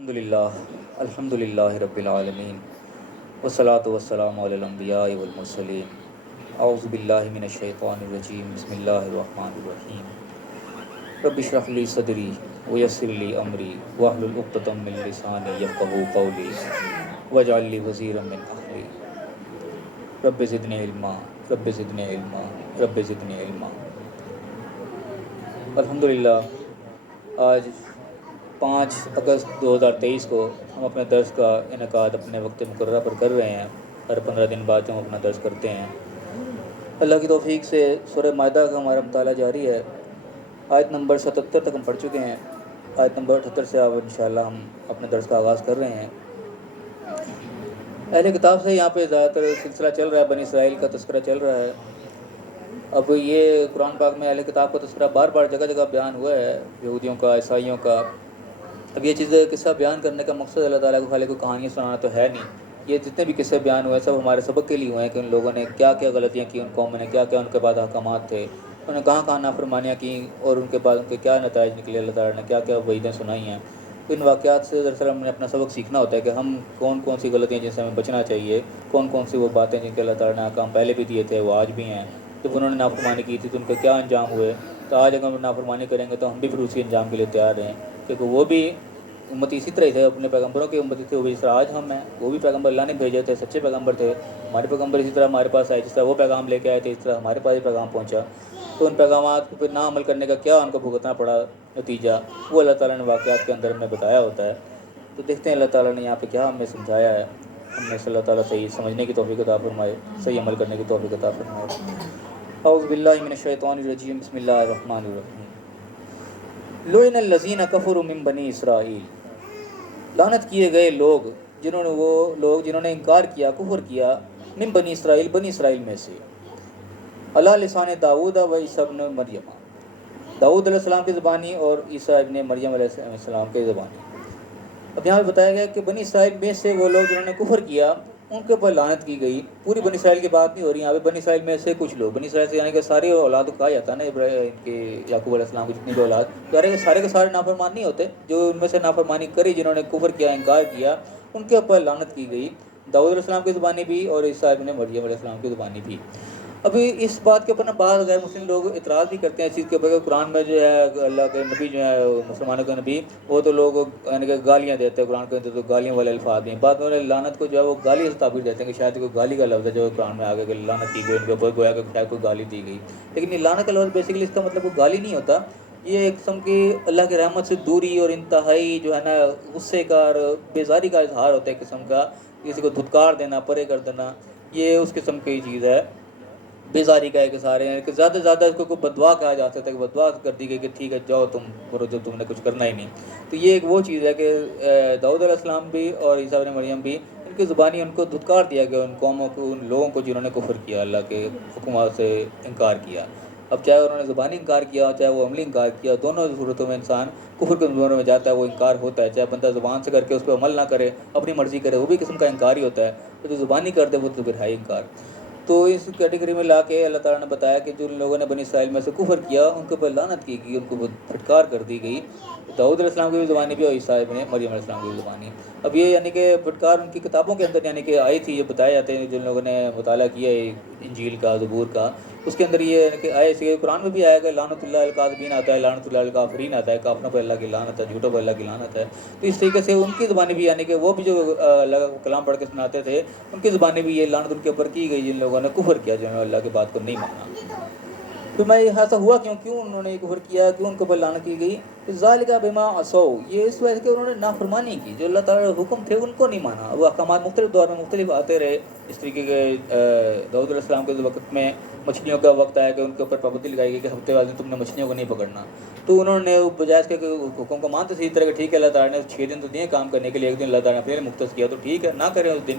الحمد للہ رب العالمین والصلاة والسلام علی الانبیاء والمرسلین اعوذ باللہ من الشیطان الرجیم بسم اللہ الرحمن الرحیم رب اشرح لی صدری ویسر لی امری واحلل عقدۃ من لسانی یفقہوا قولی واجعل لی وزیرا من اہلی رب زدنی علما رب زدنی علما رب زدنی علما۔ الحمدللہ آج 5 اگست 2023 کو ہم اپنے درس کا انعقاد اپنے وقت مقررہ پر کر رہے ہیں۔ ہر 15 دن بعد ہم اپنا درس کرتے ہیں۔ اللہ کی توفیق سے سورہ مائدہ کا ہمارا مطالعہ جاری ہے۔ آیت نمبر 77 تک ہم پڑھ چکے ہیں۔ آیت نمبر 78 سے اب انشاءاللہ ہم اپنے درس کا آغاز کر رہے ہیں۔ اہل کتاب سے یہاں پہ زیادہ تر سلسلہ چل رہا ہے، بنی اسرائیل کا تذکرہ چل رہا ہے۔ اب یہ قرآن پاک میں اہل کتاب کا تذکرہ بار بار جگہ جگہ بیان ہوا ہے، یہودیوں کا، عیسائیوں کا۔ اب یہ چیزیں قصہ بیان کرنے کا مقصد اللہ تعالیٰ کو خالی کو کہانیاں سنانا تو ہے نہیں۔ یہ جتنے بھی قصے بیان ہوئے سب ہمارے سبق کے لیے ہوئے ہیں کہ ان لوگوں نے کیا کیا غلطیاں کی، ان قوموں نے کیا کیا ان کے بعد احکامات تھے، انہوں نے کہاں کہاں نافرمانیاں کی اور ان کے بعد ان کے کیا نتائج نکلے، اللہ تعالیٰ نے کیا کیا وعیدیں سنائی ہیں۔ ان واقعات سے دراصل ہم نے اپنا سبق سیکھنا ہوتا ہے کہ ہم کون کون سی غلطیاں جن سے ہمیں بچنا چاہیے، کون کون سی وہ باتیں جن کے اللہ تعالیٰ نے احکام پہلے بھی دیے تھے وہ آج بھی ہیں۔ جب انہوں نے نافرمانی کی تھی تو ان کے کیا انجام ہوئے، تو آج اگر ہم نافرمانی کریں گے تو ہم بھی پھر اسی انجام کے لیے تیار رہیں، کیونکہ وہ بھی امتی اسی طرح ہی تھے، اپنے پیغمبروں کی امتی تھے، وہ بھی جس طرح آج ہم ہیں۔ وہ بھی پیغمبر اللہ نے بھیجے تھے، سچے پیغمبر تھے۔ ہمارے پیغمبر اسی طرح ہمارے پاس آئے، جس طرح وہ پیغام لے کے آئے تھے اس طرح ہمارے پاس بھی پیغام پہنچا۔ تو ان پیغامات پہ نہ عمل کرنے کا کیا ان کو بھگتنا پڑا نتیجہ، وہ اللہ تعالیٰ نے واقعات کے اندر ہمیں بتایا ہوتا ہے۔ تو دیکھتے ہیں اللہ تعالیٰ نے یہاں پہ کیا ہمیں سمجھایا ہے۔ ہمیں صلی اللہ تعالیٰ صحیح سمجھنے کی توفیق عطا فرمائے، صحیح عمل کرنے کی توفیق عطا فرمائے۔ اعوذ باللہ من الشیطان الرجیم بسم اللہ الرحمن الرحیم۔ لعن الذین کفروا من بنی اسرائیل، لعنت کیے گئے لوگ جنہوں نے انکار کیا، کفر کیا، من بنی اسرائیل، بنی اسرائیل میں سے، علی لسان داؤد و عیسیٰ ابن مریم، داؤد علیہ السلام کی زبانی اور عیسیٰ ابن مریم علیہ السلام کی زبانی۔ اب یہاں بتایا گیا کہ بنی اسرائیل میں سے وہ لوگ جنہوں نے کفر کیا ان کے اوپر لعنت کی گئی۔ پوری بنی اسرائیل کی بات نہیں ہو رہی یہاں پہ، بنی اسرائیل میں سے کچھ لوگ، بنی اسرائیل سے یعنی کہ ساری اولاد کو کہا جاتا ہے نا، ابراہیم کے، یعقوب علیہ السلام کی جتنی بھی اولاد، سارے کے سارے نافرمان نہیں ہوتے، جو ان میں سے نافرمانی کری، جنہوں نے کفر کیا، انکار کیا، ان کے اوپر لعنت کی گئی، داؤد علیہ السلام کی زبانی بھی اور عیسیٰ ابن مریم علیہ السلام کی زبانی بھی۔ ابھی اس بات کے اوپر نا بعض غیر مسلم لوگ اعتراض بھی کرتے ہیں اس چیز کے اوپر کہ قرآن میں جو ہے اللہ کے نبی جو ہے مسلمانوں کے نبی، وہ تو لوگ یعنی کہ گالیاں دیتے ہیں، قرآن کے اندر تو گالیاں والے الفاظ ہیں، بعد میں لعنت کو جو ہے وہ گالی سے تعبیر دیتے ہیں کہ شاید کوئی گالی کا لفظ ہے جو قرآن میں آگے کہ لعنت کی گئی ان کے اوپر، گویا کہ شاید کوئی گالی دی گئی، لیکن یہ لعنت کا لفظ بیسیکلی اس کا مطلب کوئی گالی نہیں ہوتا، یہ ایک قسم کی اللہ کی رحمت سے دوری اور انتہائی جو ہے نا غصے کا اور بیزاری کا اظہار ہوتا ہے، ایک قسم کا کسی کو دھتکار دینا، پرے کر دینا، یہ اس قسم کی چیز ہے، بیزاری کا ایک اظہار ہے کہ زیادہ سے زیادہ اس کو کوئی بدعا کہا جا سکتا ہے کہ بدعا کر دی گئی کہ ٹھیک ہے جاؤ تم کرو جو تم نے کچھ کرنا ہی نہیں۔ تو یہ ایک وہ چیز ہے کہ داؤد علیہ السلام بھی اور عیسیٰ ابن مریم بھی، ان کی زبانی ان کو دھتکار دیا گیا، ان قوموں کو، ان لوگوں کو جنہوں نے کفر کیا، اللہ کے حکمات سے انکار کیا۔ اب چاہے انہوں نے زبانی انکار کیا چاہے وہ عملی انکار کیا، دونوں صورتوں میں انسان کفر کے زمرے میں جاتا ہے، وہ انکار ہوتا ہے، چاہے بندہ زبان سے کر کے اس پہ عمل نہ کرے، اپنی مرضی کرے، وہ بھی قسم کا انکار ہی ہوتا ہے، تو جو زبانی کر دے وہ تو پھر ہے انکار۔ تو اس کیٹیگری میں لا کے اللہ تعالیٰ نے بتایا کہ جن لوگوں نے بنی اسرائیل میں سے کفر کیا ان کے اوپر لعنت کی گئی، ان کو پھٹکار کر دی گئی، داؤد علیہ السلام کی بھی زبانی بھی اور عیسیٰ ابن مریم علیہ السلام کی بھی زبانی۔ اب یہ یعنی کہ پھٹکار ان کی کتابوں کے اندر یعنی کہ آئی تھی، یہ بتایا جاتے ہیں جن لوگوں نے مطالعہ کیا ہے انجیل کا، زبور کا، اس کے اندر یہ کہ آئے اسی قرآن میں بھی آیا کہ لعنت اللہ الکاذبین آتا ہے، لعنت اللہ الکافرین آتا ہے، کافروں پر اللہ کی لعنت ہے، جھوٹوں پر اللہ کی لعنت ہے۔ تو اس طریقے سے ان کی زبانی بھی یعنی کہ وہ بھی جو اللہ کا کلام پڑھ کے سناتے تھے ان کی زبانی بھی یہ لعنت ان کے اوپر کی گئی جن لوگوں نے کفر کیا، جنہوں نے اللہ کی بات کو نہیں مانا۔ پھر میں یہ ایسا ہوا کیوں انہوں نے یہ کفر کیا، کیوں ان کے اوپر لعنت کی گئی؟ ذالک بما عصوا، یہ اس وجہ سے کہ انہوں نے نافرمانی کی، جو اللہ تعالیٰ کے حکم تھے ان کو نہیں مانا۔ وہ احکامات مختلف دور میں مختلف آتے رہے، اس طریقے کے داؤد علیہ السلام کے وقت میں مچھلیوں کا وقت آیا کہ ان کے اوپر پابندی لگائی گئی کہ ہفتے والے دن تم نے مچھلیوں کو نہیں پکڑنا، تو انہوں نے بجائے اس کے حکم کو مانتے اسی طرح کہ ٹھیک ہے اللہ تعالیٰ نے 6 دن تو دیے کام کرنے کے لیے، ایک دن اللہ تعالیٰ نے اپنے لیے مختص کیا تو ٹھیک ہے نہ کریں اس دن،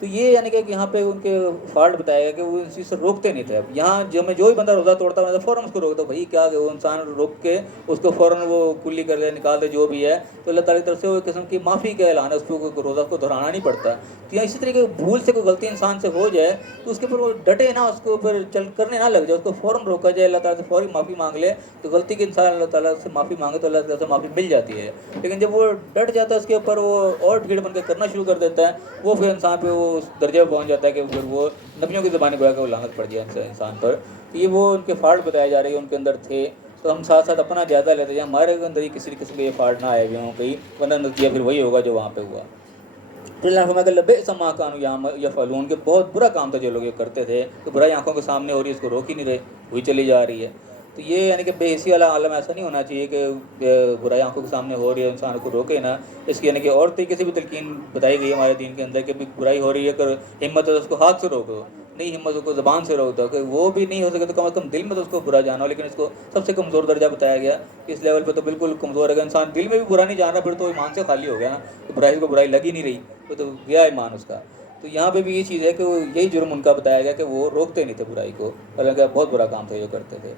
تو یہ یعنی کہ یہاں پہ ان کے فالٹ بتایا گیا کہ وہ اس چیز سے روکتے نہیں تھے. اب یہاں جو بھی بندہ روزہ توڑتا ہے فوراً اس کو روک دو بھائی کیا کہ وہ انسان روک کے اس کو فوراً وہ کلی کر دے نکال دے جو بھی ہے. تو اللہ تعالیٰ کی طرف سے وہ ایک قسم کی معافی کا اعلان ہے, اس کو روزہ کو دہرانا نہیں پڑتا. تو اسی طریقے بھول سے کوئی غلطی انسان سے ہو جائے تو اس کے اوپر وہ ڈٹے نا, اس کے اوپر چل کرنے نہ لگ جائے, اس کو فوراً روکا جائے, اللہ تعالیٰ سے فوری معافی مانگ لے. تو غلطی کے انسان اللہ تعالیٰ سے معافی مانگے تو اللہ تعالیٰ سے معافی مل جاتی ہے. لیکن جب وہ ڈٹ جاتا ہے اس کے اوپر وہ اور بھیڑ بن کے کرنا شروع کر دیتا ہے, وہ پھر انسان پہ وہ اس درجے پہ پہنچ جاتا ہے کہ پھر وہ نبیوں کی زبانی گویا کہ وہ لعنت پڑ جائے انسان پر. تو یہ وہ ان کے فالٹ بتائے جا رہے ہیں ان کے اندر تھے. تو ہم ساتھ ساتھ اپنا جائزہ لیتے ہیں ہمارے اندر ہی کسی قسم کے یہ فالٹ نہ آئے ہوئے ہوں کہیں, ورنہ نتیجہ پھر وہی ہوگا جو وہاں پہ ہوا. پھر اللہ فرمایا کہ لبئس ما کانوا یفعلون, کہ بہت برا کام تھا جو لوگ یہ کرتے تھے. تو برائی آنکھوں کے سامنے ہو رہی ہے, اس کو روک ہی نہیں رہے, ہوئی چلی جا رہی ہے. تو یہ یعنی کہ بے حسی والا عالم ایسا نہیں ہونا چاہیے کہ برائی آنکھوں کے سامنے ہو رہی ہے انسان کو روکے نا. اس کی یعنی کہ اور طریقے سے بھی تلقین بتائی گئی ہے ہمارے دین کے اندر کہ برائی ہو رہی ہے کہ ہمت ہے اس کو ہاتھ سے روکو, نہیں ہمت اس کو زبان سے روک دو. کہ وہ بھی نہیں ہو سکے تو کم از کم دل میں تو اس کو برا جانا ہو, لیکن اس کو سب سے کمزور درجہ بتایا گیا. اس لیول پہ تو بالکل کمزور ہے. انسان دل میں بھی برا نہیں جان رہا پھر تو ایمان سے خالی ہو گیا نا, تو برائی کو برائی لگ ہی نہیں رہی, تو گیا ایمان اس کا. تو یہاں پہ بھی یہ چیز ہے کہ یہی جرم ان کا بتایا گیا کہ وہ روکتے نہیں تھے برائی کو, حالانکہ بہت برا کام تھا جو کرتے تھے.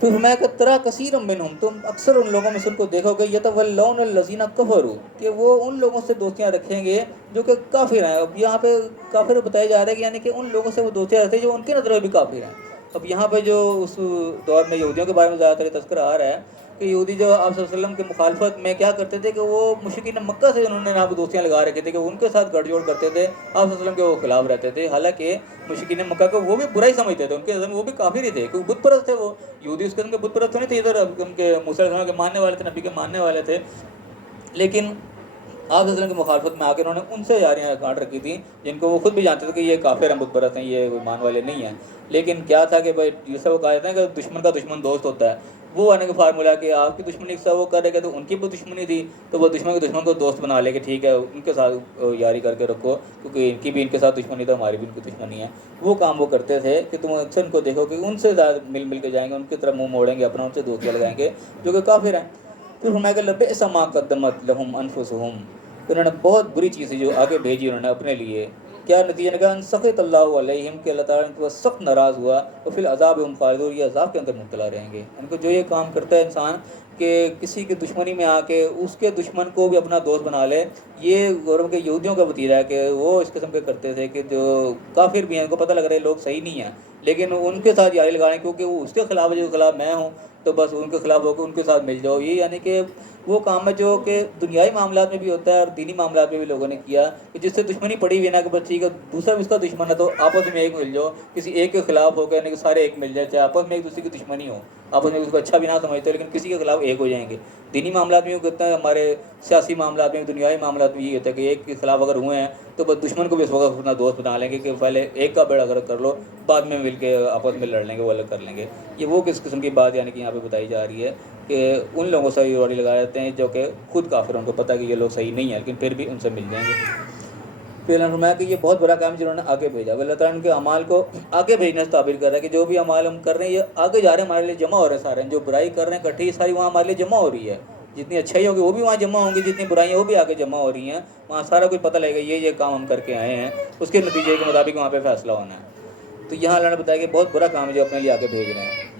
تو فرمایا کہ ترا کثیر منہم, تم اکثر ان لوگوں میں سے ان کو دیکھو گے, یتولون الذین کفروا, کہ وہ ان لوگوں سے دوستیاں رکھیں گے جو کہ کافر ہیں. اب یہاں پہ کافر بتایا جا رہا ہے کہ یعنی کہ ان لوگوں سے وہ دوستیاں رکھتے ہیں جو ان کے نظر میں بھی کافر ہیں. اب یہاں پہ جو اس دور میں یہودیوں کے بارے میں زیادہ تر تذکرہ آ رہا ہے کہ یہودی جو آپ صلی اللہ علیہ وسلم کے مخالفت میں کیا کرتے تھے کہ وہ مشرکین مکہ سے انہوں نے یہاں پہ دوستیاں لگا رکھے تھے کہ ان کے ساتھ گٹھ جوڑ کرتے تھے, آپ صلی اللہ علیہ وسلم کے وہ خلاف رہتے تھے. حالانکہ مشرکین مکہ کو وہ بھی برائی سمجھتے تھے, ان کے نظر میں وہ بھی کافر ہی تھے کیونکہ بت پرست تھے. وہ یہودی اس قسم کے بت پرست تو نہیں تھے, ادھر ان کے موسیٰ علیہ السلام کے ماننے والے تھے, نبی کے ماننے والے تھے. لیکن آپ وسلم کی مخالفت میں آ کے انہوں نے ان سے یاریاں کاٹ رکھی تھیں جن کو وہ خود بھی جانتے تھے کہ یہ کافر ہیں, بت پرست ہیں, یہ ایمان والے نہیں ہیں. لیکن کیا تھا کہ بھائی جیسے وہ کہا جاتا ہے کہ دشمن کا دشمن دوست ہوتا ہے, وہ آنے کا فارمولا کہ آپ کی دشمنی سے وہ کر رہے کہ تو ان کی بھی دشمنی تھی, تو وہ دشمن کے دشمن کو دوست بنا لے کہ ٹھیک ہے ان کے ساتھ یاری کر کے رکھو کیونکہ ان کی بھی ان کے ساتھ دشمنی تو ہماری بھی ان کی دشمنی ہے. وہ کام وہ کرتے تھے کہ تم اکثر ان کو دیکھو کہ ان سے زیادہ مل کے جائیں گے, ان کی طرف منہ موڑیں گے اپنا, ان سے دوستیاں لگائیں گے جو کہ کافر ہیں. پھر فرمایا کہ لبئس ما قدمت لهم انفسهم, انہوں نے بہت بری چیزیں جو آگے بھیجی انہوں نے اپنے لیے. کیا نتیجہ نکلا, ان سخط اللہ علیہم, کہ اللہ تعالیٰ نے سخت ناراض ہوا, اور پھر عذاب ہم خالدون, یہ عذاب کے اندر مبتلا رہیں گے. ان کو جو یہ کام کرتا ہے انسان کہ کسی کی دشمنی میں آ کے اس کے دشمن کو بھی اپنا دوست بنا لے, یہ غوروں کے یہودیوں کا وتیرہ ہے کہ وہ اس قسم کے کرتے تھے کہ جو کافر بھی ہیں ان کو پتہ لگ رہا ہے لوگ صحیح نہیں ہیں, لیکن ان کے ساتھ یاری لگائیں کیونکہ وہ اس کے خلاف ہے جو خلاف میں ہوں, تو بس ان کے خلاف ہو کے ان کے ساتھ مل جاؤ. یہ یعنی کہ وہ کام ہے جو کہ دنیائی معاملات میں بھی ہوتا ہے اور دینی معاملات میں بھی لوگوں نے کیا کہ جس سے دشمنی پڑی ہوئی نا کہ بس ٹھیک ہے دوسرا بھی اس کا دشمن ہے تو آپس میں ایک مل جاؤ, کسی ایک کے خلاف ہو کے یعنی کہ سارے ایک مل جائے, چاہے آپس میں ایک دوسرے کی دشمنی ہو, آپس میں اس کو اچھا بھی نہ سمجھتے لیکن کسی کے خلاف ایک ہو جائیں گے. دینی معاملات میں یہ ہوتا ہے, ہمارے سیاسی معاملات میں دنیائی معاملات میں یہ ہوتا ہے کہ ایک کے خلاف اگر ہوئے ہیں تو بس دشمن کو بھی اس وقت اپنا دوست بنا لیں گے کہ پہلے ایک کا بیڑا غرق کر لو, بعد میں مل کے آپس میں لڑ لیں گے, وہ الگ کر لیں گے. یہ وہ کس قسم کی بات یعنی کہ یہاں پہ بتائی جا رہی ہے کہ ان لوگوں سے روڑی لگا جاتے ہیں جو کہ خود کافر, ان کو پتہ ہے کہ یہ لوگ صحیح نہیں ہیں لیکن پھر بھی ان سے مل جائیں گے. پھر اللہ نے فرمایا کہ یہ بہت بڑا کام ہے جنہوں نے آگے بھیجا. اللہ تعالیٰ ان کے اعمال کو آگے بھیجنے سے تعبیر کر رہا ہے کہ جو بھی اعمال ہم کر رہے ہیں یہ آگے جا رہے ہیں, ہمارے لیے جمع ہو رہے ہیں سارے, جو برائی کر رہے ہیں کٹھی ساری وہاں ہمارے لیے جمع ہو رہی ہے. جتنی اچھائی ہوگی وہ بھی وہاں جمع ہوں گی, جتنی برائیاں وہ بھی آگے جمع ہو رہی ہیں. وہاں سارا کچھ پتہ لگے گا یہ کام ہم کر کے آئے ہیں, اس کے نتیجے کے مطابق وہاں پہ فیصلہ ہونا ہے. تو یہاں اللہ نے بتایا کہ بہت برا کام ہے جو اپنے لیے آگے بھیج رہے ہیں.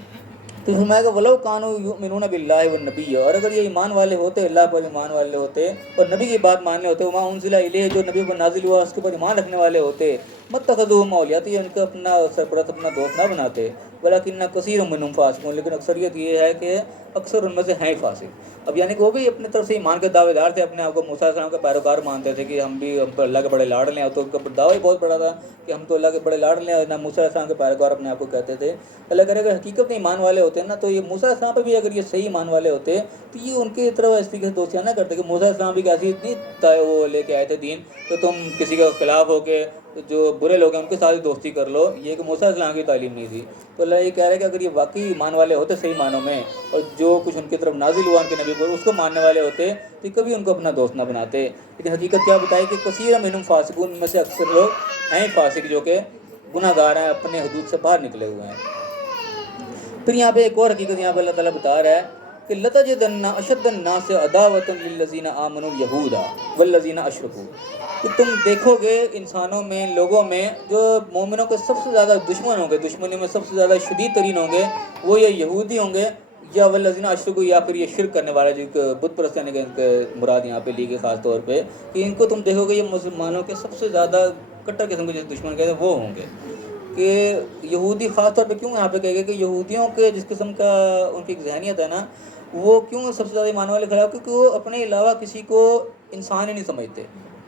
تو فرمایا کہ ولو کانوا یؤمنون باللہ والنبی, اور اگر یہ ایمان والے ہوتے, اللہ پر ایمان والے ہوتے اور نبی کی بات ماننے ہوتے, وما انزل الیہ, جو نبی پر نازل ہوا اس کے پر ایمان رکھنے والے ہوتے, متخذوہم اولیاء, تو یہ ان کا اپنا سرپرست اپنا دوست نہ بناتے. ولکن کثیر منہم فاسقون, لیکن اکثریت یہ ہے کہ اکثر ان میں سے ہیں فاسق. اب یعنی کہ وہ بھی اپنی طرف سے ایمان کے دعوے دار تھے, اپنے آپ کو موسیٰ علیہ السلام کا پیروکار مانتے تھے کہ ہم پر اللہ کے بڑے لاڈلے ہیں, تو ان کا دعویٰ ہی بہت بڑا تھا کہ ہم تو اللہ کے بڑے لاڈلے ہیں, نہ موسیٰ علیہ السلام کے پیروکار اپنے آپ کو کہتے تھے. اللہ کرے اگر حقیقت میں ایمان والے ہوتے ہیں نا, تو یہ موسیٰ علیہ السلام پہ بھی اگر یہ صحیح ایمان والے ہوتے تو یہ ان کی طرف اس طریقے سے دوستیاں نہ کرتے کہ موسیٰ علیہ السلام بھی کیسی اتنی وہ لے کے آئے تھے دین, تو تم کسی کے خلاف ہو کے جو برے لوگ ہیں ان کے ساتھ دوستی کر لو, یہ کہ موسیٰ علیہ السلام کی تعلیم نہیں تھی. تو اللہ یہ کہہ رہا ہے کہ اگر یہ واقعی ایمان والے ہوتے صحیح معنوں میں, اور جو کچھ ان کی طرف نازل ہوا ان کے نبی پر اس کو ماننے والے ہوتے, تو کبھی ان کو اپنا دوست نہ بناتے. لیکن حقیقت کیا بتائی کہ کثیر منہم فاسقون, ان میں سے اکثر لوگ ہیں فاسق جو کہ گناہ گار ہیں, اپنے حدود سے باہر نکلے ہوئے ہیں. پھر یہاں پہ ایک اور حقیقت یہاں پہ اللہ تعالیٰ بتا رہا ہے کہ لتجدن اشد الناس عداوۃ للذین آمنوا الیہود والذین اشرکوا، کہ تم دیکھو گے انسانوں میں، لوگوں میں، جو مومنوں کے سب سے زیادہ دشمن ہوں گے، دشمنی میں سب سے زیادہ شدید ترین ہوں گے، وہ یہ یہودی ہوں گے، یا والذین اشرکوا، یا پھر یہ شرک کرنے والے جو بت پرست یعنی کہ ان کے مراد یہاں پہ لی گئی خاص طور پہ، کہ ان کو تم دیکھو گے یہ مسلمانوں کے سب سے زیادہ کٹر قسم کے جو دشمن کہتے ہیں وہ ہوں گے۔ کہ یہودی خاص طور پہ کیوں یہاں پہ کہے گا کہ یہودیوں کے جس قسم کا ان کی ایک ذہنیت ہے نا، وہ کیوں سب سے زیادہ ایمان والے خلاف، کیونکہ وہ اپنے علاوہ کسی کو انسان ہی نہیں سمجھتے۔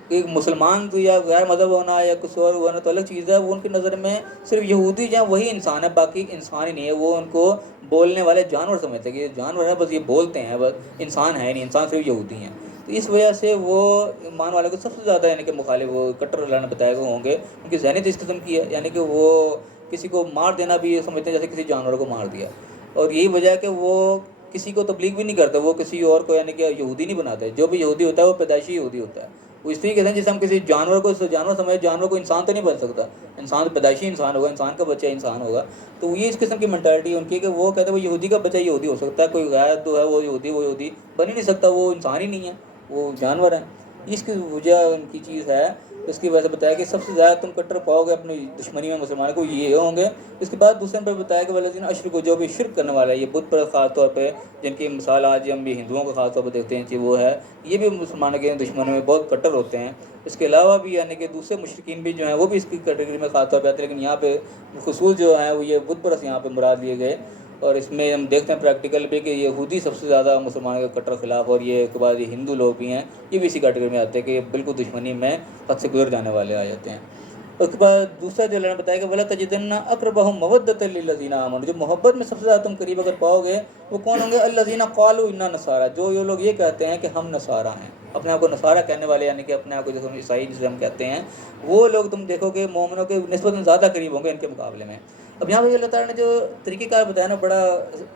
ایک مسلمان تو یا غیر مذہب ہونا یا کچھ اور ہونا تو الگ چیز ہے، وہ ان کی نظر میں صرف یہودی جو ہے وہی انسان ہے، باقی انسان ہی نہیں ہے۔ وہ ان کو بولنے والے جانور سمجھتے ہیں کہ یہ جانور ہے، بس یہ بولتے ہیں، بس انسان ہے نہیں، انسان صرف یہودی ہیں۔ تو اس وجہ سے وہ ایمان والے کو سب سے زیادہ یعنی کہ مخالف، وہ کٹر اللہ نے بتایا وہ ہوں گے۔ ان کی ذہنیت اس قسم کی ہے، یعنی کہ وہ کسی کو مار دینا بھی یہ سمجھتے ہیں جیسے کسی جانور کو مار دیا، اور یہی وجہ ہے کہ وہ کسی کو تبلیغ بھی نہیں کرتے، وہ کسی اور کو یعنی کہ یہودی نہیں بناتے۔ جو بھی یہودی ہوتا ہے وہ پیدائشی یہودی ہوتا ہے، وہ اس طریقے سے جیسے ہم کسی جانور کو جانور سمجھے، جانور کو انسان تو نہیں بن سکتا، انسان تو پیدائشی انسان ہوگا، انسان کا بچہ انسان ہوگا۔ تو یہ اس قسم کی مینٹالٹی ان کی کہ وہ کہتے ہیں وہ یہودی کا بچہ یہودی ہو سکتا ہے، کوئی غیر تو ہے وہ یہودی بن ہی نہیں سکتا، وہ انسان ہی نہیں ہے، وہ جانور ہیں۔ اس کی وجہ ان کی چیز ہے، اس کی وجہ سے بتایا کہ سب سے زیادہ تم کٹر پاؤ گے اپنی دشمنی میں مسلمانوں کو یہ ہوں گے۔ اس کے بعد دوسرے نمبر بتایا کہ والذین اشرکوا، جو بھی شرک کرنے والے ہیں، یہ بت پرست خاص طور پہ، جن کی مثال آج ہم بھی ہندوؤں کو خاص طور پہ دیکھتے ہیں کہ وہ ہے، یہ بھی مسلمانوں کے دشمنوں میں بہت کٹر ہوتے ہیں۔ اس کے علاوہ بھی یعنی کہ دوسرے مشرکین بھی جو ہیں وہ بھی اس کی کیٹیگری میں خاص طور پہ آتے ہیں، لیکن یہاں پہ خصوص جو ہیں وہ یہ بت پرست یہاں پہ مراد لیے گئے۔ اور اس میں ہم دیکھتے ہیں پریکٹیکل بھی کہ یہودی سب سے زیادہ مسلمانوں کے کٹر خلاف، اور یہ کے بعد یہ ہندو لوگ بھی ہیں، یہ بھی اسی کیٹیگری میں آتے ہیں کہ یہ بالکل دشمنی میں حد سے گزر جانے والے آ جاتے ہیں۔ اس کے بعد دوسرا جو اللہ نے بتایا کہ وَلَتَجِدَنَّ أَقْرَبَهُم مَوَدَّةً لِّلَّذِينَ آمَنُوا، جو محبت میں سب سے زیادہ تم قریب اگر پاؤ گے وہ کون ہوں گے؟ الَّذِينَ قَالُوا إِنَّا نَصَارَىٰ، جو یہ لوگ یہ کہتے ہیں کہ ہم نصارہ ہیں، اپنے آپ کو نصارہ کہنے والے، یعنی کہ اپنے آپ کو جیسے ہم عیسائی جسے ہم کہتے ہیں، وہ لوگ تم دیکھو کہ مومنوں کے نسبتاً زیادہ قریب ہوں گے ان کے مقابلے میں۔ اب یہاں پہ اللہ تعالیٰ نے جو طریقہ کار بتایا نا بڑا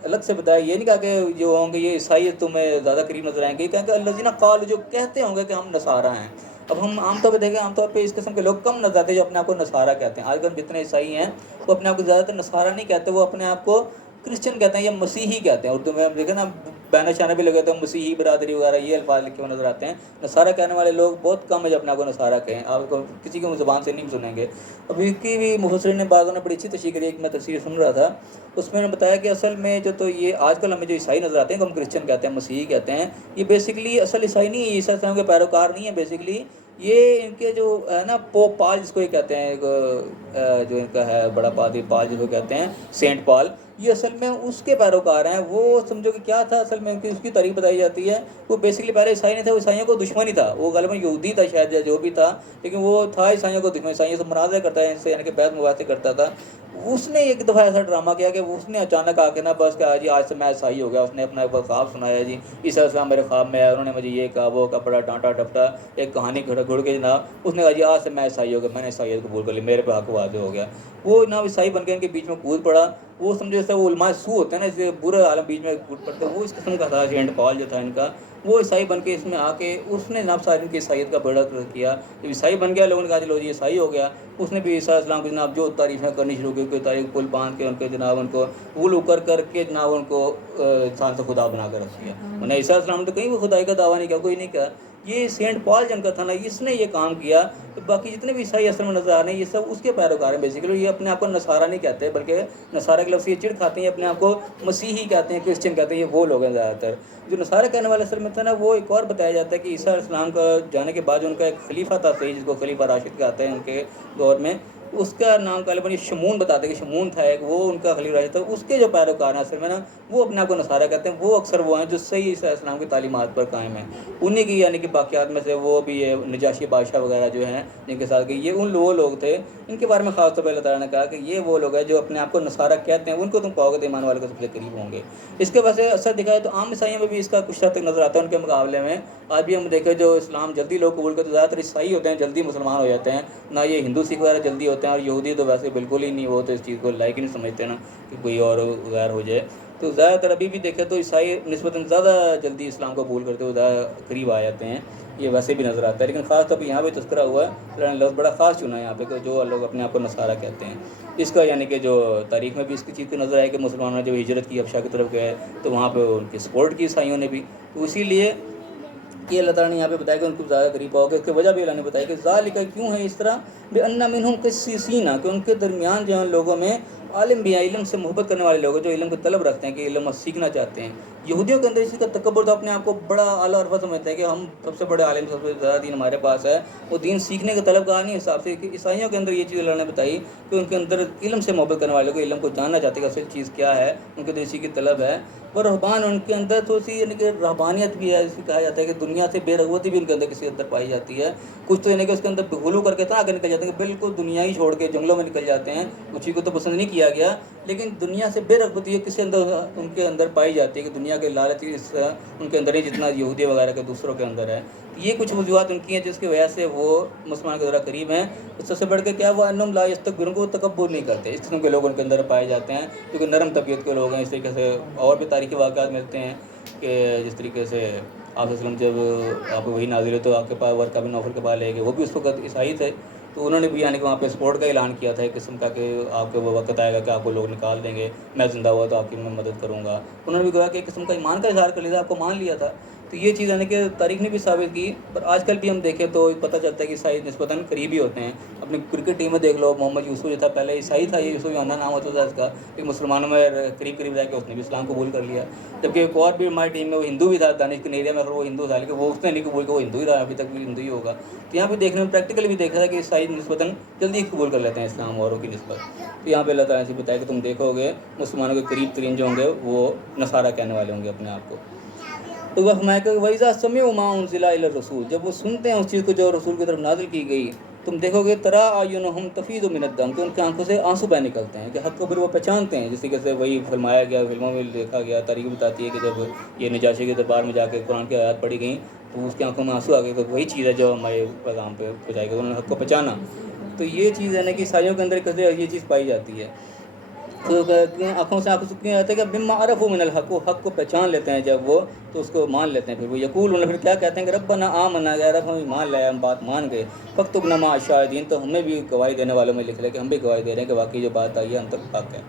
الگ سے بتایا، یہ نہیں کہا کہ جو ہوں گے یہ عیسائی تمہیں زیادہ قریب نظر آئیں گے، یہ کہا کہ الذین قالوا، جو کہتے ہوں گے کہ ہم نصارہ ہیں۔ اب ہم عام طور پہ دیکھیں، عام طور پہ اس قسم کے لوگ کم نظر آتے ہیں جو اپنے آپ کو نصارہ کہتے ہیں۔ آج کل جتنے عیسائی ہیں وہ اپنے آپ کو زیادہ تر نصارہ نہیں کہتے، وہ اپنے آپ کو کرسچن کہتے ہیں یا مسیحی کہتے ہیں۔ اردو میں ہم دیکھیں نا بین شانے بھی لگے تو مسیحی برادری وغیرہ یہ الفاظ لکھے ہوئے نظر آتے ہیں۔ نصارہ کہنے والے لوگ بہت کم ہے جو اپنے آپ کو نصارہ کہیں، آپ کو کسی کی زبان سے نہیں سنیں گے۔ اب اس کی بھی مفسرین نے بعضوں نے بڑی اچھی تشریح کری، ایک میں تفسیر سن رہا تھا، اس میں نے بتایا کہ اصل میں جو تو یہ آج کل ہمیں جو عیسائی نظر آتے ہیں، ہم کرسچن کہتے ہیں، مسیحی کہتے ہیں، یہ بیسکلی اصل عیسائی نہیں ہے، عیسیٰ السلام کے پیروکار نہیں ہے بیسکلی۔ یہ ان کے جو ہے نا پوپ پال جس کو یہ کہتے ہیں، جو ان کا ہے بڑا پادری پال جس کو کہتے ہیں، سینٹ پال، یہ اصل میں اس کے پیروکار ہیں۔ وہ سمجھو کہ کیا تھا اصل میں، ان کی اس کی تاریخ بتائی جاتی ہے، وہ بیسکلی پہلے عیسائی نہیں تھا، وہ عیسائیوں کو دشمن ہی تھا، وہ غالباً یہودی تھا شاید یا جو بھی تھا، لیکن وہ تھا عیسائیوں کو دشمن، عیسائیوں سے مناظرہ کرتا ہے ان سے، یعنی کہ بیعت مباحثے کرتا تھا۔ اس نے ایک دفعہ ایسا ڈرامہ کیا کہ اس نے اچانک آ کے نا بس کہا جی آج سے میں عیسائی ہو گیا، اس نے اپنا ایک خواب سنایا جی عیسیٰ السلام میرے خواب میں آیا، انہوں نے مجھے یہ کہا وہ کہا، بڑا ڈانٹا ڈپٹا ایک کہانی گھڑ کے جناب، اس نے کہا جی آج سے میں عیسائی ہو گیا، میں نے عیسائیت قبول کر لی، میرے پہ حق واضح ہو گیا۔ وہ جناب عیسائی بن کے ان کے بیچ میں کود پڑا، وہ سمجھو جیسے وہ علماء سو ہوتے ہیں نا، اس برے عالم بیچ میں کود پڑتے ہیں، وہ اس قسم کا تھا سینٹ پال جو تھا ان کا، وہ عیسائی بن کے اس میں آ کے اس نے جناب ساری ان کی عیسائیت کا بیڑا کیا۔ جب عیسائی بن گیا لوگوں نے کہا چلو جی عیسائی ہو گیا، اس نے بھی عیسیٰ السلام کی جناب جو تعریفیں کرنی شروع کی، کوئی تاریخ پل باندھ کے ان کے جناب ان کو وضو کر کے جناب ان کو انسان سے خدا بنا کر رکھ دیا۔ انہوں نے عیسیٰ السلام نے تو کہیں بھی خدائی کا دعویٰ نہیں کیا، کوئی نہیں کہا۔ یہ سینٹ پال جن کا تھا نا، اس نے یہ کام کیا، تو باقی جتنے بھی عیسائی اصل میں نظر آ رہے ہیں یہ سب اس کے پیروکار ہیں بیسیکلی۔ یہ اپنے آپ کو نصارہ نہیں کہتے، بلکہ نصارہ کے لفظ یہ چڑ کھاتے ہیں، اپنے آپ کو مسیحی کہتے ہیں، کرسچن کہتے ہیں، یہ وہ لوگ ہیں زیادہ تر۔ جو نصارہ کہنے والے اصل میں تھا نا، وہ ایک اور بتایا جاتا ہے کہ عیسیٰ علیہ السلام کا جانے کے بعد ان کا ایک خلیفہ تھا صحیح، جس کو خلیفہ راشد کہتے ہیں ان کے دور میں، اس کا نام غالباً شمون بتاتے ہیں کہ شمون تھا ایک، وہ ان کا خلیفہ راشد تھا۔ اس کے جو پیروکار ہیں اصل میں نا، وہ اپنے آپ کو نصارہ کہتے ہیں، وہ اکثر وہ ہیں جو صحیح عیسیٰ علیہ السلام کی تعلیمات پر قائم ہیں۔ انہیں کی یعنی کہ باقیات میں سے وہ بھی یہ نجاشی بادشاہ وغیرہ جو ہیں جن کے ساتھ کہ یہ وہ لوگ تھے، ان کے بارے میں خاص طور پہ اللہ تعالیٰ نے کہا کہ یہ وہ لوگ ہیں جو اپنے آپ کو نصارہ کہتے ہیں، ان کو تم پاؤ گے تو ایمان والے کو سب سے قریب ہوں گے۔ اس کے وجہ اثر دکھایا تو عام عیسائیوں میں بھی اس کا کچھ حد تک نظر آتا ہے ان کے مقابلے میں۔ آج بھی ہم دیکھیں جو اسلام جلدی لوگ قبول کرتے زیادہ تر عیسائی ہوتے ہیں، جلدی مسلمان ہو جاتے ہیں، نہ یہ ہندو سکھ وغیرہ جلدی ہوتے ہیں، اور یہودی تو ویسے بالکل ہی نہیں، وہ تو اس چیز کو لائق ہی نہیں سمجھتے نا کہ کوئی اور غیر ہو جائے۔ تو زیادہ تر ابھی بھی دیکھیں تو عیسائی نسبتاً زیادہ جلدی اسلام کو قبول کرتے ہوئے زیادہ قریب آ جاتے ہیں۔ یہ ویسے بھی نظر آتا ہے، لیکن خاص طور پہ یہاں پہ تذکرہ ہوا ہے، اللہ نے لفظ بڑا خاص چنا ہے یہاں پہ کہ جو لوگ اپنے آپ کو نصارہ کہتے ہیں. اس کا یعنی کہ جو تاریخ میں بھی اس کی چیز کو نظر آئے کہ مسلمانوں نے جب ہجرت کی حبشہ کی طرف گئے تو وہاں پہ ان کی سپورٹ کی عیسائیوں نے بھی. تو اسی لیے یہ اللہ تعالیٰ نے یہاں پہ بتایا کہ ان کو زیادہ قریب پاؤ گے. اس کی وجہ بھی اللہ نے بتایا کہ ذالک کیوں ہے اس طرح، بِأَنَّ مِنْهُمْ قِسِّسِينَ کہ ان کے درمیان جو ہیں لوگوں میں عالم بھی ہیں، علم سے محبت کرنے والے لوگ ہیں جو علم کو طلب رکھتے ہیں کہ علم سیکھنا چاہتے ہیں. یہودیوں کے اندر اسی کا تکبر تو اپنے آپ کو بڑا اعلیٰ عرفہ سمجھتے ہیں کہ ہم سب سے بڑے عالم، سب سے زیادہ دین ہمارے پاس ہے. وہ دین سیکھنے کے طلب کا نہیں حساب سے. کہ عیسائیوں کے اندر یہ چیز اللہ نے بتائی کہ ان کے اندر علم سے محبت کرنے والے کو علم کو جاننا چاہتے ہیں کہ اصل چیز کیا ہے، ان کے اسی کی طلب ہے. اور رہبان ان کے اندر تو اسی یعنی کہ رہبانیت بھی ہے، اسی کہا جاتا ہے کہ دنیا سے بے رغبتی بھی ان کے اندر کسی اندر پائی جاتی ہے. کچھ تو یعنی کہ اس کے اندر غلو کر کے اتنا آگے نکل جاتے ہیں کہ بالکل دنیا ہی چھوڑ کے جنگلوں میں نکل جاتے ہیں. اسی کو تو پسند نہیں کیا گیا، لیکن دنیا سے بے رغبتی کسی اندر ان کے اندر پائی جاتی ہے کہ دنیا کے لالچ ان کے اندر ہی جتنا یہودی وغیرہ کے دوسروں کے اندر ہے. یہ کچھ وجوہات ان کی ہیں جس کی وجہ سے وہ مسلمان کے ذرا قریب ہیں. اس سب سے بڑھ کے کیا وہ انہم لا یستکبرون کو تکبر نہیں کرتے. اس قسم کے لوگ ان کے اندر پائے جاتے ہیں کیونکہ نرم طبیعت کے لوگ ہیں. اس طریقے سے اور بھی تاریخی واقعات ملتے ہیں کہ جس طریقے سے آپ وسلم جب آپ وہی نازل ہے تو آپ کے پاس ورقہ بن نوفل کے پاس لے گئے، وہ بھی اس وقت عیسائی تھے. تو انہوں نے بھی یعنی کہ وہاں پہ سپورٹ کا اعلان کیا تھا ایک قسم کا کہ آپ کو وہ وقت آئے گا کہ آپ کو لوگ نکال دیں گے، میں زندہ ہوا تو آپ کی میں مدد کروں گا. انہوں نے بھی کہا کہ ایک قسم کا ایمان کا اظہار کر لیا تھا، آپ کو مان لیا تھا. تو یہ چیز یعنی کہ تاریخ نے بھی ثابت کی. پر آج کل بھی ہم دیکھیں تو پتہ چلتا ہے کہ عیسائی نسبتاً قریبی ہوتے ہیں. اپنی کرکٹ ٹیم میں دیکھ لو، محمد یوسف جو تھا پہلے عیسائی تھا، یہ یوسف یوحنا نام ہوتا تھا اس کا، لیکن مسلمانوں میں قریب رہ کے اس نے بھی اسلام قبول کر لیا. جبکہ ایک اور بھی ہماری ٹیم میں وہ ہندو بھی تھا، دانش کنیریا میں، وہ ہندو تھا لیکن وہ اس نے نہیں قبول کیا، وہ ہندو ہی رہا، ابھی تک بھی ہندو ہی ہوگا. تو یہاں پہ دیکھنے میں پریکٹیکلی بھی دیکھا تھا کہ عیسائی نسبتاً جلدی قبول کر لیتے ہیں اسلام اوروں کی نسبت. تو یہاں پہ اللہ تعالیٰ نے بتایا کہ تم دیکھو گے مسلمانوں کے قریب ترین جو ہوں گے وہ نصارہ کہنے والے ہوں گے اپنے آپ کو. تو وہ فرمایا کہ وَإِذَا سَمِعُوا مَا أُنزِلَ إِلَى الرَّسُولِ جب وہ سنتے ہیں اس چیز کو جو رسول کی طرف نازل کی گئی، تم دیکھو گے ترا اعینہم تفیض من الدم کہ ان کی آنکھوں سے آنسو بہہ نکلتے ہیں کہ حق کو پھر وہ پہچانتے ہیں. جس طریقے سے وہی فرمایا گیا، فلموں میں دیکھا گیا، تاریخ بتاتی ہے کہ جب یہ نجاشی کے دربار میں جا کے قرآن کی آیات پڑھی گئیں تو اس کی آنکھوں میں آنسو آ گئے کہ وہی چیز ہے جو ہمارے پیغام پہ پہنچائی گئی. انہوں نے حق کو پہچانا. تو یہ چیز ہے نا کہ عیسائیوں کے اندر کیسے یہ چیز پائی جاتی ہے. تو آنکھوں سے آنکھوں کیوں آتے ہیں کہ بما عرفوا من الحق، وہ حق کو پہچان لیتے ہیں جب وہ تو اس کو مان لیتے ہیں. پھر وہ یقولون پھر کیا کہتے ہیں کہ ربنا آمنا، یا رب ہم ایمان لائے، ہم بات مان گئے، فاکتبنا مع الشاہدین تو ہمیں بھی گواہی دینے والوں میں لکھ لے کہ ہم بھی گواہی دے رہے ہیں کہ واقعی جو بات آئی ہے ہم تک حق ہے.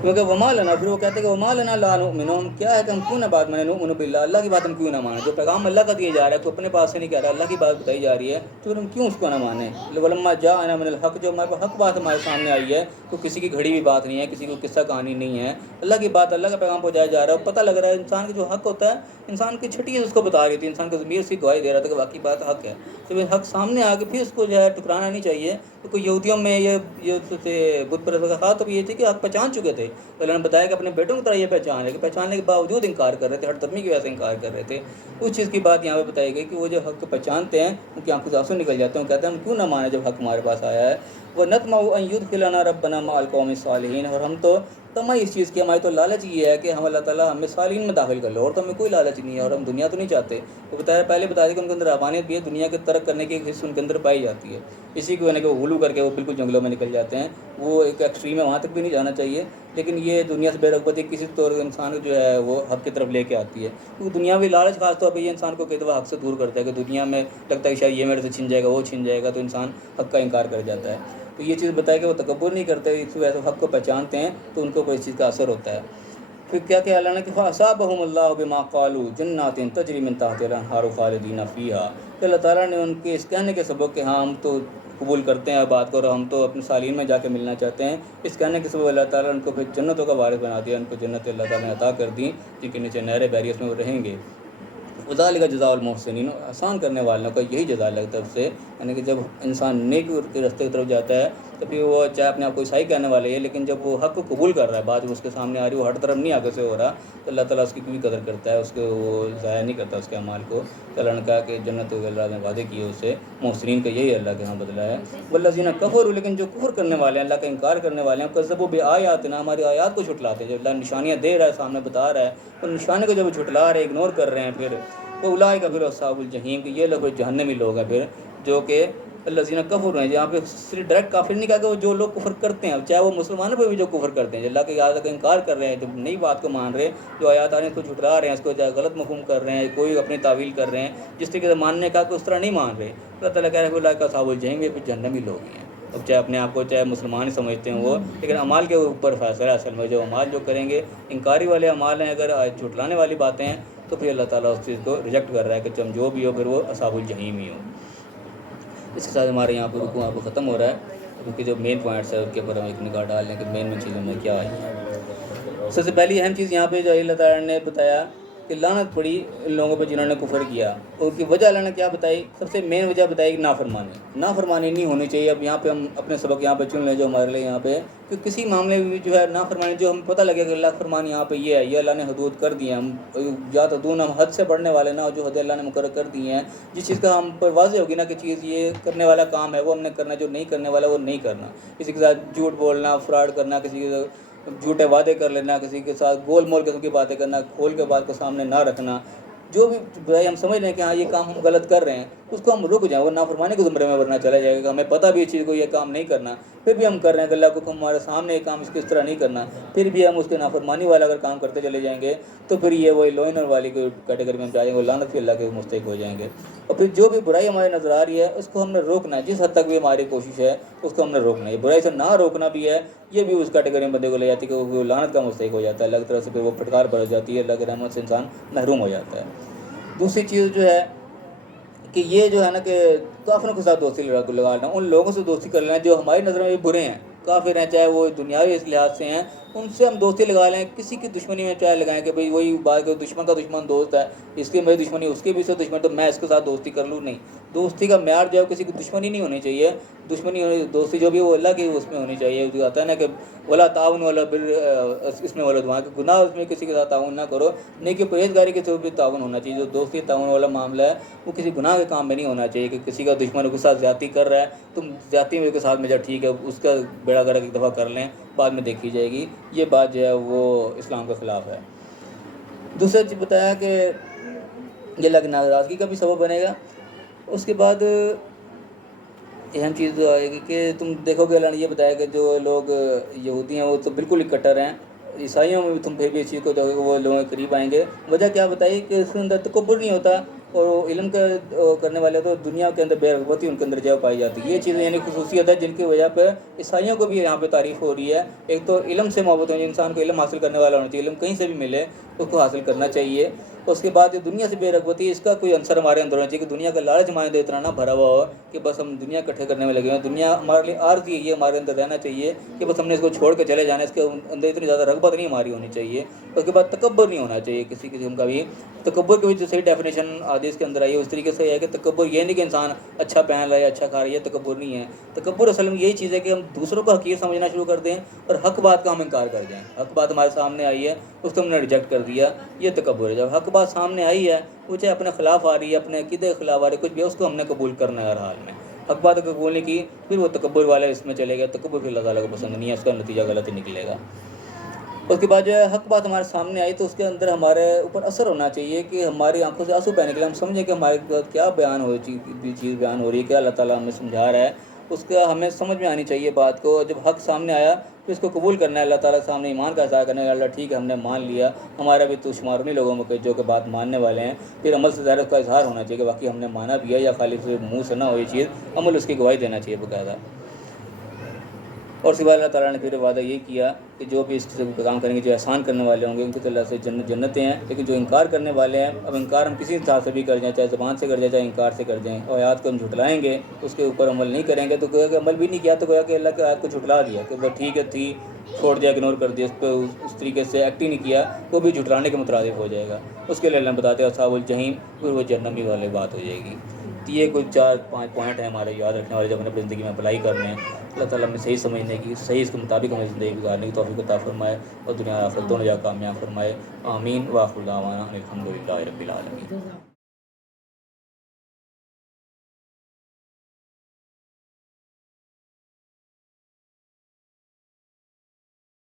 کیونکہ وما لنا، پھر وہ کہتے ہیں کہ وما لنا لا نؤمن، ہم کیا ہے کہ ہم کیوں نہ بات مانیں، نؤمن باللہ، اللہ کی بات ہم کیوں نہ مانیں. جو پیغام اللہ کا دیا جا رہا ہے تو اپنے پاس سے نہیں کہہ رہا، اللہ کی بات بتائی جا رہی ہے تو پھر ہم کیوں اس کو نہ مانیں. ولما جاءنا من الحق، جو ہمارے حق بات ہمارے سامنے آئی ہے تو کسی کی گھڑی ہوئی بات نہیں ہے، کسی کو قصہ کہانی نہیں ہے، اللہ کی بات، اللہ کا پیغام پہنچایا جا رہا ہے. پتہ لگ رہا ہے انسان کا جو حق ہوتا ہے انسان کی چھٹی اس کو بتا رہی تھی، انسان کا ضمیر اس کی گواہی دے رہا تھا کہ واقعی بات حق ہے. تو حق سامنے آ کے پھر اس کو جو ہے ٹکرانا نہیں چاہیے. تو کوئی یہودیوں میں یہ بت پرست کا خاص تو یہ تھی کہ حق پہچان چکے تھے. اللہ نے بتایا کہ اپنے بیٹوں کی طرح یہ پہچان ہے کہ پہچاننے کے باوجود انکار کر رہے تھے، ہر دھرمی کی وجہ سے انکار کر رہے تھے. اس چیز کی بات یہاں پہ بتائی گئی کہ وہ جو حق کو پہچانتے ہیں ان کی آنکھوں سے آنسو نکل جاتے ہیں، وہ کہتے ہیں ہم کیوں نہ مانیں جب حق ہمارے پاس آیا ہے. وَنَطْمَعُ أَن يُدْخِلَنَا رَبَّنَا مَعَ الْقَوْمِ الصَّالِحِينَ، اور ہم تو طمع اس چیز کی، ہماری تو لالچ یہ ہے کہ ہم اللہ تعالیٰ ہمیں صالحین میں داخل کر لو، اور تو ہمیں کوئی لالچ نہیں ہے اور ہم دنیا تو نہیں چاہتے. وہ بتایا پہلے بتا دیا کہ ان کے اندر رہبانیت بھی ہے، دنیا کے ترک کرنے کی ایک حصہ ان کے اندر پائی جاتی ہے. اسی کو یعنی کہ وہ غلو کر کے وہ بالکل جنگلوں میں نکل جاتے ہیں. وہ ایک ایکسٹریم ہے، وہاں تک بھی نہیں جانا چاہیے، لیکن یہ دنیا سے بے رغبتی کسی طور انسان کو جو ہے وہ حق کی طرف لے کے آتی ہے. کیونکہ دنیاوی لالچ خاص طور پہ یہ انسان کو کئی دفعہ حق سے دور کرتا ہے کہ دنیا میں لگتا ہے کہ شاید یہ میرے سے چھن جائے گا، وہ چھن جائے گا، تو انسان حق کا انکار کر جاتا ہے. تو یہ چیز بتایا کہ وہ تکبر نہیں کرتے، اس وجہ سے حق کو پہچانتے ہیں تو ان کو کوئی چیز کا اثر ہوتا ہے. پھر کیا کہ اللہ نے کہ فَأَصَابَهُمُ اللَّهُ بِمَا قَالُوا جَنَّاتٍ تَجْرِي مِن تَحْتِهَا الْأَنْهَارُ خَالِدِينَ فِيهَا، کہ اللہ تعالیٰ نے ان کے اس کہنے کے سبب کہ ہاں ہم تو قبول کرتے ہیں بات کو اور ہم تو اپنے صالحین میں جا کے ملنا چاہتے ہیں، اس کہنے کے سبب اللہ تعالیٰ نے ان کو پھر جنتوں کا وارث بنا دیا، ان کو جنت اللہ تعالیٰ نے عطا کر دی جن کے نیچے نہریں بہہ رہی ہیں، اس میں وہ رہیں گے. وَذَلِكَ جَزَاءُ الْمُحْسِنِينَ، آسان کرنے والوں کا یہی جزا اللہ کی طرف سے. یعنی کہ جب انسان نیک کے راستے کی طرف جاتا ہے تو پھر وہ چاہے اپنے آپ کو عیسائی کہنے والے ہے، لیکن جب وہ حق کو قبول کر رہا ہے، بات جب اس کے سامنے آ رہی ہے، وہ ہر طرف نہیں آگے سے ہو رہا، تو اللہ تعالیٰ اس کی بھی قدر کرتا ہے، اس کو وہ ضائع نہیں کرتا اس کے اعمال کو. اللہ نے کہا کہ جنت اللہ نے وعدے کیے اسے، محسنین کا یہی اللہ کے ہاں بدلہ ہے. والذین کفروا، لیکن جو کفر کرنے والے ہیں، اللہ کا انکار کرنے والے ہیں، کذبوا بآیاتنا، ہماری آیات کو جھٹلاتے ہیں. جب اللہ نشانیاں دے رہا ہے، سامنے بتا رہا ہے، تو نشانے کو جب جھٹلا رہے ہیں، اگنور کر رہے ہیں، پھر تو اولئک فی اصحاب الجحیم، کہ یہ لوگ جہنمی لوگ ہیں پھر جو کہ الذین کفروا ہیں، یہاں پہ صرف ڈائریکٹ کافر نہیں کہا کہ وہ جو لوگ کفر کرتے ہیں، چاہے وہ مسلمانوں پہ بھی جو کفر کرتے ہیں، جو اللہ کے آیات کا انکار کر رہے ہیں، جو نئی بات کو مان رہے ہیں، جو آیات آ رہے ہیں اس کو جھٹلا رہے ہیں، اس کو غلط مفہوم کر رہے ہیں، کوئی اپنی تعویل کر رہے ہیں، جس طریقے سے ماننے کا کہ اس طرح نہیں مان رہے، اللہ تعالیٰ کہہ رہے ہیں اللہ کا اصحاب الجحیم، یہ پھر جہنمی لوگ ہیں۔ اب چاہے اپنے آپ کو چاہے مسلمان ہی سمجھتے ہیں وہ، لیکن اعمال کے اوپر فیصلہ ہے اصل میں، جو اعمال جو کریں گے انکاری والے اعمال ہیں، اگر جھٹلانے والی باتیں ہیں، تو پھر اللہ تعالیٰ اس چیز کو ریجیکٹ کر رہا ہے کہ تم جو بھی ہو پھر وہ اصحاب الجحیم ہی ہو۔ اس کے ساتھ ہمارے یہاں پر رکوع آپ کو ختم ہو رہا ہے، کیونکہ جو مین پوائنٹس ہے ان کے اوپر ہم ایک نگاہ ڈال لیں کہ مین چیزوں میں کیا آئی ہے۔ سب سے پہلی اہم چیز یہاں پہ جو اللہ تعالیٰ نے بتایا کہ لعنت پڑی ان لوگوں پہ جنہوں نے کفر کیا، اور کی وجہ اللہ نے کیا بتائی، سب سے مین وجہ بتائی کہ نافرمانی نہیں ہونی چاہیے۔ اب یہاں پہ ہم اپنے سبق یہاں پہ چن لیں جو ہمارے لیے یہاں پہ، کہ کسی معاملے میں بھی جو ہے نافرمانی، جو ہم پتہ لگے کہ اللہ فرمان یہاں پہ یہ ہے، یہ اللہ نے حدود کر دی ہیں، ہم یا تدون، ہم حد سے بڑھنے والے نہ، جو حد اللہ نے مقرر کر دی ہیں، جس چیز کا ہم پر واضح ہوگی نا کہ چیز یہ کرنے والا کام ہے وہ ہم نے کرنا، جو نہیں کرنے والا وہ نہیں کرنا۔ کسی کے ساتھ جھوٹ بولنا، فراڈ کرنا، کسی کے جھوٹے وعدے کر لینا، کسی کے ساتھ گول مول قسم کی باتیں کرنا، کھول کے بات کو سامنے نہ رکھنا، جو بھی برائی ہم سمجھ رہے ہیں کہ ہاں یہ کام ہم غلط کر رہے ہیں، اس کو ہم رک جائیں، وہ نافرمانی کے زمرے میں ورنہ چلا جائے گا۔ ہمیں پتہ بھی اس چیز کو یہ کام نہیں کرنا، پھر بھی ہم کر رہے ہیں کہ اللہ کو ہمارے سامنے یہ کام اس طرح نہیں کرنا، پھر بھی ہم اس کے نافرمانی والا اگر کام کرتے چلے جائیں گے تو پھر یہ وہی لوئنر والی کیٹیگری میں ہم جائیں گے، وہ لعنت فی اللہ کے مستحق ہو جائیں گے۔ اور پھر جو بھی برائی ہمارے نظر آ رہی ہے اس کو ہم نے روکنا ہے، جس حد تک بھی ہماری کوشش ہے اس کو ہم نے روکنا ہے۔ یہ برائی سے نہ روکنا بھی ہے، یہ بھی اس کیٹیگری میں بندے کو لے جاتی ہے کہ وہ لعنت کا مستحق ہو جاتا ہے، اللہ کی طرف سے پھر وہ پھٹکار برس جاتی ہے، اللہ کی رحمت سے انسان محروم ہو جاتا ہے۔ دوسری چیز جو ہے کہ یہ جو ہے نا کہ کافروں کے ساتھ دوستی لگا لینا، ان لوگوں سے دوستی کر لینا جو ہماری نظر میں بھی برے ہیں، کافر ہیں، چاہے وہ دنیاوی اس لحاظ سے ہیں، ان سے ہم دوستی لگا لیں، کسی کی دشمنی میں چاہے لگائیں کہ بھئی وہی بات کہ دشمن کا دشمن دوست ہے، اس کی میری دشمنی، اس کی بھی سے دشمن، تو میں اس کے ساتھ دوستی کر لوں، نہیں۔ دوستی کا معیار جو ہے کسی کی دشمنی نہیں ہونی چاہیے، دشمنی دوستی جو بھی وہ اللہ کی اس میں ہونی چاہیے۔ جو آتا ہے نا کہ ولا تعاون ولا بر، اس میں ولا دعا، کہ گناہ اس میں کسی کے ساتھ تعاون نہ کرو، نیکی پرہیزگاری کے ساتھ بھی تعاون ہونا چاہیے۔ جو دوستی تعاون والا معاملہ ہے وہ کسی گناہ کے کام میں نہیں ہونا چاہیے، کہ کسی کا دشمن کے ساتھ زیادتی کر رہا ہے، تم زیادتی میں کے ساتھ میں جا ٹھیک ہے اس کا بیڑا گرک ایک دفعہ کر لیں، بعد میں دیکھی جائے گی، یہ بات جو ہے وہ اسلام کے خلاف ہے۔ دوسرا چیز بتایا کہ یہ اللہ کی ناراضگی کا بھی سبب بنے گا۔ اس کے بعد اہم چیز جو آئے گی کہ تم دیکھو گے اللہ نے یہ بتایا کہ جو لوگ یہودی ہیں وہ تو بالکل ہی کٹر ہیں، عیسائیوں میں بھی تم پھر بھی اس چیز کو دیکھو گے وہ لوگوں کے قریب آئیں گے۔ وجہ کیا بتائی کہ اس کے اندر تکبر نہیں ہوتا، اور وہ علم کا کرنے والے تو دنیا کے اندر بے رغبتی ان کے اندر جو پائی جاتی ہے۔ یہ چیزیں یعنی خصوصیت ہے جن کی وجہ پہ عیسائیوں کو بھی یہاں پہ تعریف ہو رہی ہے۔ ایک تو علم سے محبت ہونی، انسان کو علم حاصل کرنے والا ہونا چاہیے، علم کہیں سے بھی ملے اس کو حاصل کرنا چاہیے۔ اس کے بعد دنیا سے بے رغبتی، اس کا کوئی عنصر ہمارے اندر ہونا چاہیے کہ دنیا کا لالچ ہمارے اندر اتنا نہ بھرا ہوا ہو کہ بس ہم دنیا اکٹھے کرنے میں لگے ہوئے ہیں، دنیا ہمارے لیے عارضی ہے، یہ ہمارے اندر رہنا چاہیے کہ بس ہم نے اس کو چھوڑ کے چلے جانا، اس کے اندر اتنی زیادہ رغبت نہیں ہماری ہونی چاہیے۔ اس کے بعد تکبر نہیں ہونا چاہیے کسی قسم کا بھی۔ تکبر کی جو صحیح ڈیفینیشن حدیث کے اندر آئی ہے اس طریقے سے ہے کہ تکبر یہ نہیں کہ انسان اچھا پہن رہا ہے، اچھا کھا رہا ہے، یہ تکبر نہیں ہے۔ تکبر اصل میں یہی چیز ہے کہ ہم دوسروں کو حقیر سمجھنا شروع کر دیں اور حق بات کا ہم انکار کر دیں۔ حق بات ہمارے سامنے آئی ہے اس کو ہم نے ریجیکٹ کر دیا، یہ تکبر ہے۔ جب حق بات سامنے آئی ہے وہ چاہے اپنے خلاف آ رہی ہے، اپنے عقیدے کے خلاف آ رہی ہے، کچھ بھی اس کو ہم نے قبول کرنا ہے ہر حال میں۔ حق بات کو قبول نہیں کی پھر وہ تکبر والے اس میں چلے گئے، تکبر پھر اللہ تعالیٰ کو پسند نہیں ہے، اس کا نتیجہ غلط ہی نکلے گا۔ اس کے بعد جو ہے حق بات ہمارے سامنے آئی تو اس کے اندر ہمارے اوپر اثر ہونا چاہیے کہ ہماری آنکھوں سے آنسو بہنے کے لیے ہم سمجھیں کہ ہمارے پاس کیا بیان ہو چیز بیان ہو رہی ہے، کیا اللہ تعالیٰ ہمیں سمجھا رہا ہے، اس کا ہمیں سمجھ میں آنی چاہیے بات کو۔ جب حق سامنے آیا پھر اس کو قبول کرنا ہے، اللہ تعالیٰ کے سامنے ایمان کا اظہار کرنا ہے، اللہ ٹھیک ہے ہم نے مان لیا، ہمارا بھی تو شمار نہیں لوگوں میں جو کہ بات ماننے والے ہیں، پھر عمل سے ظاہر اس کا اظہار ہونا چاہیے کہ باقی ہم نے مانا بھی ہے، یا خالی منہ سے نہ ہو یہ چیز، عمل اس کی گواہی دینا چاہیے باقاعدہ۔ اور سوائے اللہ تعالیٰ نے پھر وعدہ یہ کیا کہ جو بھی اس قسم کا کام کریں گے، جو احسان کرنے والے ہوں گے ان کی تو اللہ سے جنتیں ہیں، لیکن جو انکار کرنے والے ہیں، اب انکار ہم کسی طرح سے بھی کر جائیں، چاہے زبان سے کر جائیں چاہے انکار سے کر جائیں، اور آیات کو ہم جھٹلائیں گے، اس کے اوپر عمل نہیں کریں گے، تو گویا کہ عمل بھی نہیں کیا تو گویا کہ اللہ کی آیات کو جھٹلا دیا کہ وہ ٹھیک ہے تھی، چھوڑ دیا، اگنور کر دیا، اس پہ اس طریقے سے ایکٹ ہی نہیں کیا، وہ بھی جھٹلانے کے مترادف ہو جائے گا۔ اس کے لیے اللہ بتاتے ہیں اصحاب الجحیم، پھر وہ جہنمی والی بات ہو جائے گی۔ یہ کوئی 4-5 پوائنٹ ہیں ہمارے یاد رکھنے والے، جب ہم نے اپنی زندگی میں اپلائی کرنے ہیں۔ اللہ تعالیٰ ہمیں صحیح سمجھنے کی، صحیح اس کے مطابق ہمیں زندگی گزارنے کی توفیق عطا فرمائے، اور دنیا آخرت دونوں جگہ کامیاب فرمائے۔ آمین۔ وآخر دعوانا الحمد للہ رب العالمین۔